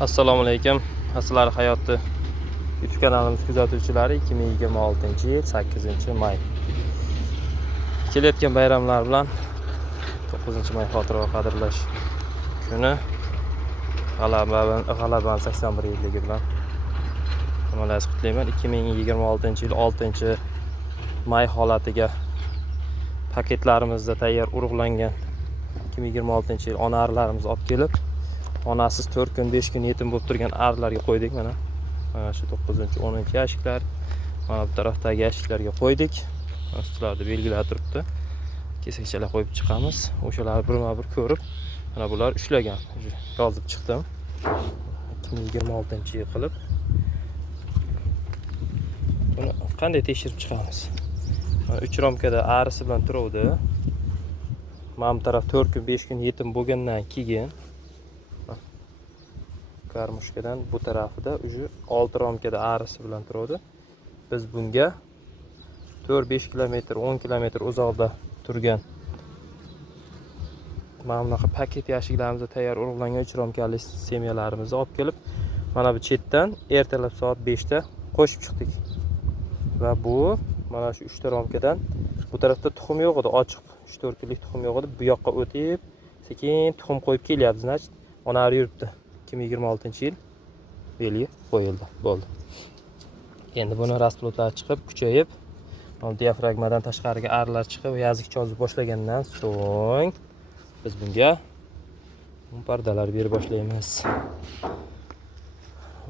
Assalomu alaykum. Aslar hayoti YouTube kanalimiz kuzatuvchilari 2026-yil 8-may. Kelayotgan bayramlar bilan 9-may xotira qadrlash kuni g'alaba 81 yilligi bilan nimalarni qutlayman. 2026-yil 6-may holatiga paketlarimizda tayyor urug'langan 2026-yil ona arilarimizni olib kelib, onasiz 4 kun 5 kun yetim bo'lib turgan arilarga qo'ydik. Mana shu 9-10 yashiklar, mana bu tarafdagi yashiklarga qo'ydik. Ustlarida belgilar turibdi. Kesakchalar qo'yib chiqamiz. O'shalarni birma-bir ko'rib, mana bular ushlagan. Yozib chiqdim. 2026-yil qilib buni qanday tekshirib chiqamiz? 3 romkada arisi bilan turuvdi. Mana bu taraf 4 kun 5 kun yetim bo'lgandan keyin karmushkadan bu tarafida уже 6 romkada arisi bilan turadi. Biz bunga 4-5 kilometr 10 kilometr uzoqda turgan mana bunaqa paket yashiklarimizni tayyor urug'langan 3 romkali semyalarimizni olib kelib, mana bu chetdan ertalab soat 5 da qo'shib chiqdik. Va bu mana shu 3 ta romkadan bu tarafda tuxum yo'q edi, ochiq 3-4 kunlik tuxum yo'q edi. Bu yoqqa o'tib, sekin tuxum qo'yib kelyapti. Значит, ona yuribdi. 2026-yil belgi qo'yildi. Bo'ldi. Endi buni rasplotlar chiqib, kuchayib, diafragmadan tashqariga arilar chiqib, yazlik chozib boshlagandan so'ng biz bunga pardalar berib boshlaymiz.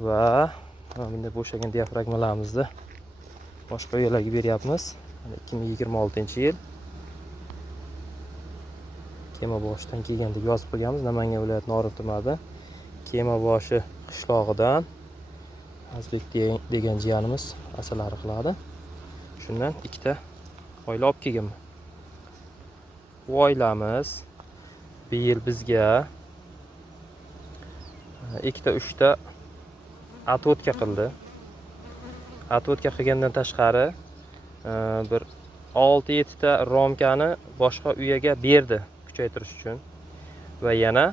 Va bunday bo'shagan diafragmalarimizni boshqa yo'llarga beryapmiz. 2026-yil Kema boshidan kelgan deb yozib qo'yganmiz. Namangan viloyati Norin tumanida Kema boshi qishlog'idan Azbek degan jiyanimiz asalari qiladi. Shundan ikkita oila olib kelganman. Bu oilamiz bu yil bizga 2-3 ta atvodka qildi. Atvodka qilgandan tashqari bir 6-7 ta romkani boshqa uyaga berdi kuchaytirish uchun. Va yana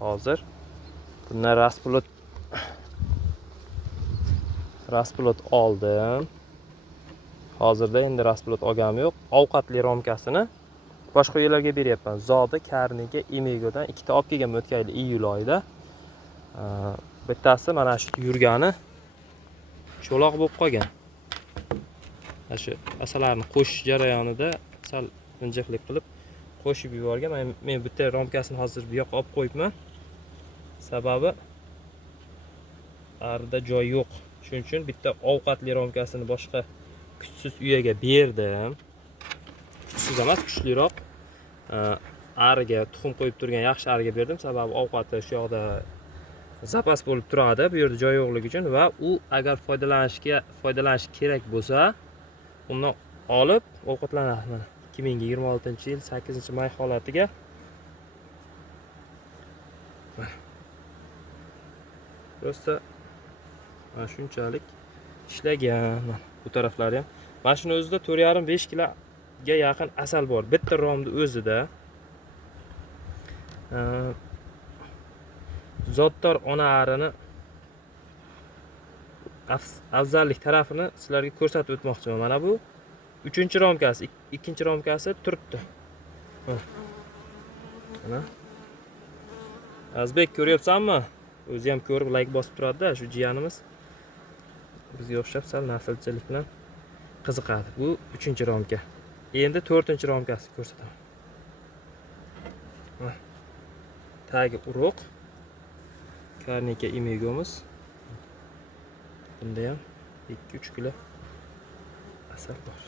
hozir bundan rasplot oldim. Hozirda endi rasplot olganim yo'q. Ovqatli romkasini boshqa yo'llarga beryapman. Zodi, Karniga, Imigodan 2 ta olib kelganman o'tgan yil iyul oyida. Bittasi mana shu yurgani cho'loq bo'lib qolgan. Shu asalarni qo'shish jarayonida sal injiqlik qilib qo'shib yuborgan. Men bitta romkasini hozir bu yoqqa olib qo'yibman. Sababi arida joy yo'q. Shuning uchun bitta ovqatli romkasini boshqa kuchsiz uyaga berdim. Kuchsiz emas, kuchliroq ariga tuxum qo'yib turgan yaxshi ariga berdim. Sababi ovqati shu yoqda zapas bo'lib turadi, bu yerda joy yo'qligi uchun va u agar foydalanish kerak bo'lsa, undan olib ovqatlanadi. 2026-yil 8-may holatiga prosta mana shunchalik ishlagan. Bu taraflari ham. Mana shuni o'zida 4,5 kiloga yaqin asal bor. Bitta romni o'zida. Zotdor ona arini afzallik tarafini sizlarga ko'rsatib o'tmoqchiman. Mana bu 3-romkasi, 2-romkasi turibdi. Mana Azbek, ko'ryapsanmi? O'zi ham ko'rib like bosib turadi-da, shu jiyanimiz. Bizga o'xshab sal naslchilik bilan qiziqadi. Bu 3-romka. Endi 4-romkasi ko'rsataman. Tagi uruq. Karnika Imigomiz. Bunda ham 2-3 kilo asal bor.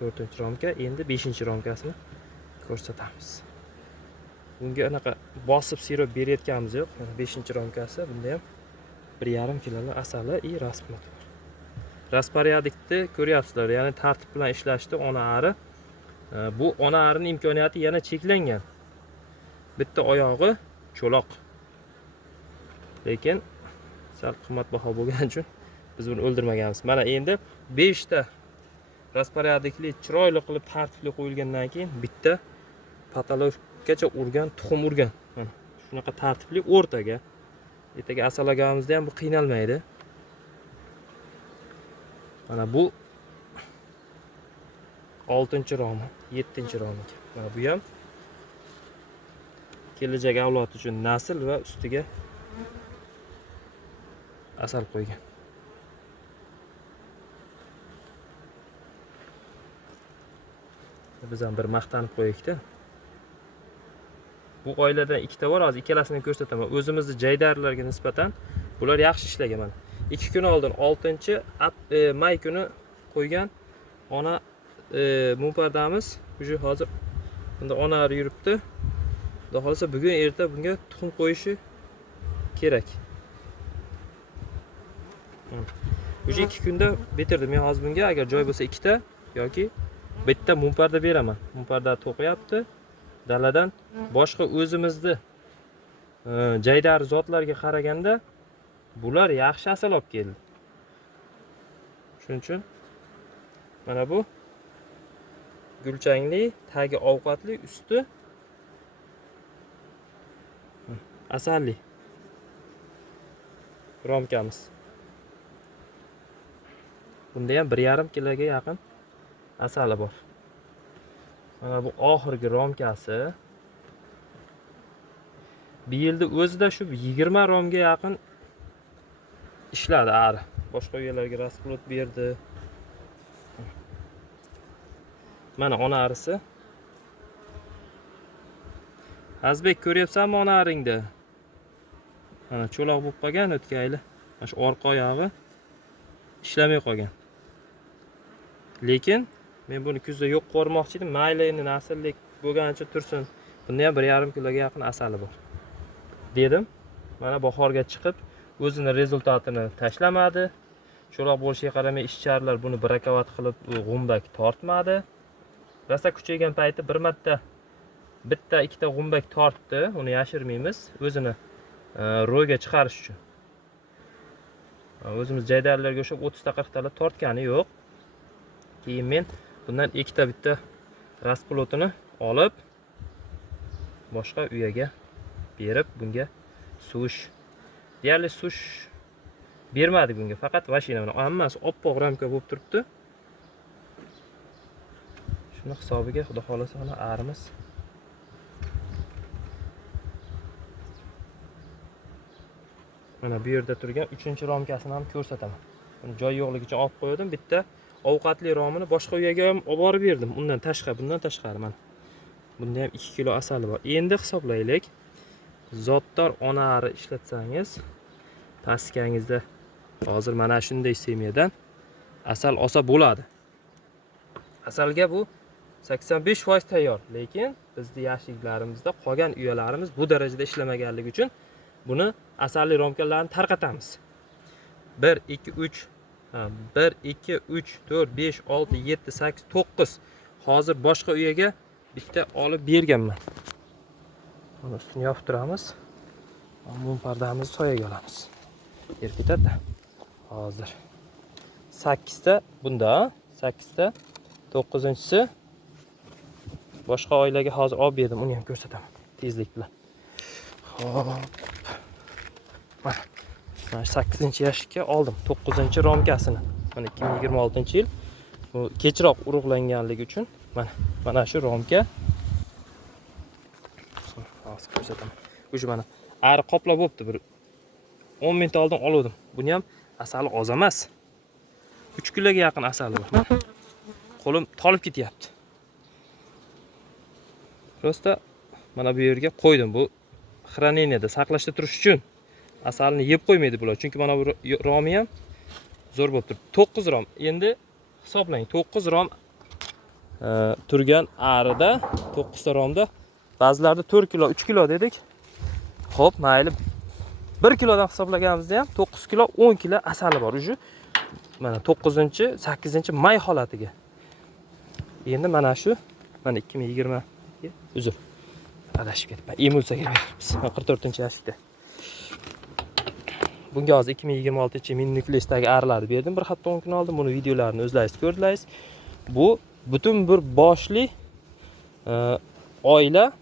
4-romka, endi 5-romkasini ko'rsatamiz. Bunga anaqa bosib sirop berayotganimiz yo'q. 5-romkasi, bunda ham 1,5 kilolik asali va rasplot bor. Rasporyadikni ko'ryapsizlar, ya'ni tartib bilan ishlashdi ona ari. Bu ona arining imkoniyati yana cheklangan. Bitta oyog'i cho'loq. Lekin sal qimmatbaho bo'lgani uchun biz buni o'ldirmaganmiz. Mana endi 5 ta rasporyadikli chiroyli qilib tartibli qo'yilgandan keyin bitta patologgacha urgan, tuxum urgan. Mana shunaqa tartibli o'rtaga ertaga asalaganimizda ham bu qiynalmaydi. Mana bu 6-romi, 7-romi. Mana bu ham kelajak avlod uchun nasl va ustiga asal qo'ygan. Biz ham bir maqtanib qo'yaylik-da. Bu oiladan ikkita bor, hozir ikkalasini ko'rsataman. O'zimizni jaydarlarga nisbatan bular yaxshi ishlagan mana. 2 kun oldin 6-may kuni qo'ygan ona mumpardamiz уже hozir bunda onar yuribdi. Xudo xolasa bugun erta bunga tuxum qo'yishi kerak. Уже 2 kunda bitirdim. Men hozir bunga agar joy bo'lsa ikkita yoki bitta mumparda beraman. Mumparda to'qiyapti. Daladan boshqa o'zimizni jaydar zotlarga qaraganda bular yaxshi asal olib keldi. Shuning uchun mana bu gulchangli, tagi ovqatli, usti asalli romkamiz. Bunda ham 1,5 kiloga yaqin asali bor. Mana bu oxirgi romkasi. Bir yilda o'zida shu 20 romga yaqin ishladi ari. Boshqa yerlarga rasplot berdi. Mana ona arisi. Azbek ko'ryapsanmi ona aringda? Mana cho'loq bo'lib qolgan o'tgan yili. Mana shu orqa oyog'i ishlamay qolgan. Lekin men buni kuzda yo'q qo'rmoqchi edim. Mayli endi nasllik bo'lganicha tursin. Bunda ham 1,5 kiloga yaqin asali bor. Dedim. Mana bahorga chiqib o'zini rezultatini tashlamadi. Cho'loq bo'lishiga qaramay ishchilar buni barakovat qilib g'umbak tortmadi. Rosa kuchaygan payti bir marta bitta ikkita g'umbak tortdi. Uni yashirmaymiz. O'zini ro'yga chiqarish uchun. O'zimiz jaydarlarga o'xshab 30 ta 40 ta tortgani yo'q. Keyin men bundan ikkita bitta rasplotini olib boshqa uyaga berib bunga suvish. Deyarli suvish bermadi bunga, faqat mashina bilan. Hammasi oppoq ramka bo'lib turibdi. Shuni hisobiga xudo xolasa mana arimiz mana bu yerda turgan 3-romkasini ham ko'rsataman. Buni joy yo'qligi uchun olib qo'ydim. Bitta ovqatli romini boshqa uyaga ham olib borib berdim. Bundan tashqari mana. Bunda ham 2 kilo asali bor. Endi hisoblaylik. Zotdor onari ishlatsangiz, paskangizda hozir mana shunday semiyadan asal olsa bo'ladi. Asalga bu 85% tayyor, lekin bizning yashiliklarimizda qolgan uyalarimiz bu darajada ishlamaganligi uchun buni asalli romkalarni tarqatamiz. 1 2 3 1 2 3 4 5 6 7 8 9. Hozir boshqa uyaga bitta olib berganman. Buni ustini yopib turamiz. Mum pardamizni soyaga olamiz. Yerga ketadi. Hozir 8 ta bunda, 8 ta 9-inchisi boshqa oilaga hozir olib berdim. Uni ham ko'rsataman tezlik bilan. Xo'p. Mana 8-yashikka oldim 9-romkasini. Mana 2026-yil. Bu kechroq urug'langanligi uchun mana shu romka. Hozir ko'rsataman. O'sha mana ari qoplab bo'pti, bir 10 minut oldin oldim. Buni ham asali oz emas. 3 kiloga yaqin asali bor. Qo'lim tolib ketyapti. Prosta mana bu yerga qo'ydim. Bu xraneniyada saqlashda turish uchun. Asalni yeb qo'ymaydi bular. Chunki mana bu romi ham zo'r bo'lib turibdi. 9 rom. Endi hisoblang. 9 rom turgan arida 9 ta romda ba'zilarda 4 kilo, 3 kilo dedik. Xo'p, mayli. 1 kilodan hisoblaganimizda ham 9 kilo, 10 kilo asali bor. Uju mana 9-chi, 8-chi may holatiga. Endi mana shu mana 2020 uzr. Adashib ketdim. Emulsiyaga beramiz. 44-yashikda. Bunga hozir 2026-yil nukleusdagi arlarni berdim. Bir hafta 10 kun oldin buni videolarini o'zlaringiz ko'rdingiz. Bu butun bir boshli oila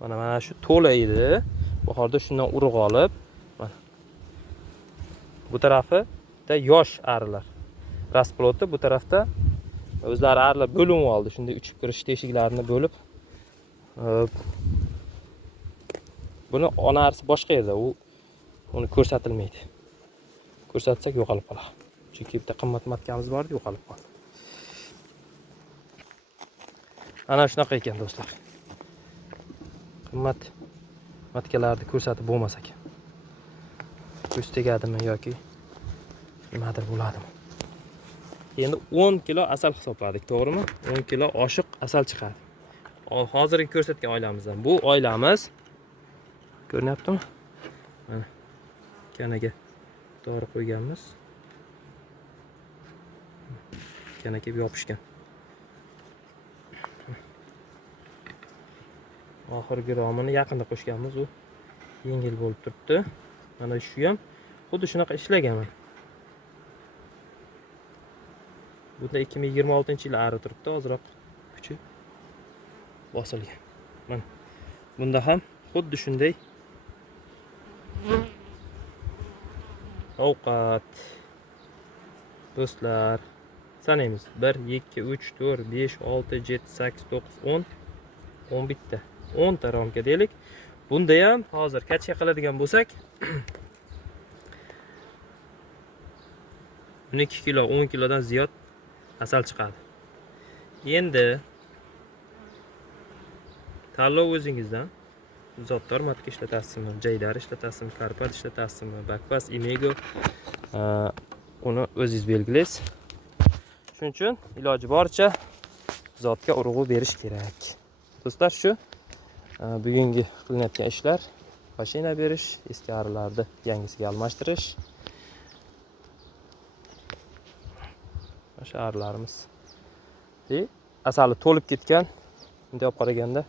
mana shu to'la edi. Bahorda shundan urug' olib, mana Bu tarafida yosh arilar. Rasploti, bu tarafda o'zlari arilar bo'linib oldi. Shunday uchib kirish teshiklarini bo'lib. Buni ona arisi boshqa yerda, uni ko'rsatilmaydi. Ko'rsatsak yo'qolib qoladi. Chunki bitta qimmat matkamiz bor edi, yo'qolib qoldi. Ana shunaqa ekan do'stlar. Qimmat matkalarni ko'rsatib bo'lmas ekan. Ko'z tegadimi yoki nimadir bo'ladimi? Endi 10 kilo asal hisobladik, to'g'rimi? 10 kilo oshiq asal chiqadi. Hozirgi ko'rsatgan oilamizdan. Bu oilamiz ko'ryaptimi? Mana kanaga dori qo'yganmiz. Kanaga yopishgan. Oxirgi romini yaqinda qo'shganmiz, u yengil bo'lib turibdi. Mana shu ham xuddi shunaqa ishlagan. Bunda 2026-yil ari turibdi, ozroq kuchi bosilgan. Mana bunda ham xuddi shunday ovqat. Do'stlar, sanaymiz. 1 2 3 4 5 6 7 8 9 10 10 bitta. 10 ta romka deylik. Bunda ham hozir kachka qiladigan bo'lsak 12 kilo, 10 kilodan ziyod asal chiqadi. Endi tanlov o'zingizdan. Zotdor matka ishlatasizmi, jaydar ishlatasizmi, karpat ishlatasizmi, bakpas, imego, uni o'zingiz belgilaysiz. Shuning uchun iloji boricha zotga urg'u berish kerak. Do'stlar, shu bugungi qilinayotgan ishlar: mashina berish, eski arilarni yangisiga almashtirish. O'sha arilarimiz asali to'lib ketgan. Bunday olib qaraganda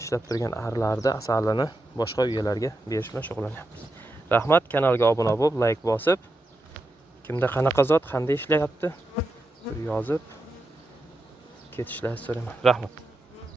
ishlab turgan arilarni asalini boshqa uyalarga berish bilan shug'ullanyapmiz. Rahmat, kanalga obuna bo'lib, like bosib, kimda qanaqa zot qanday ishlayapti yozib ketishlaringizni so'rayman. Rahmat.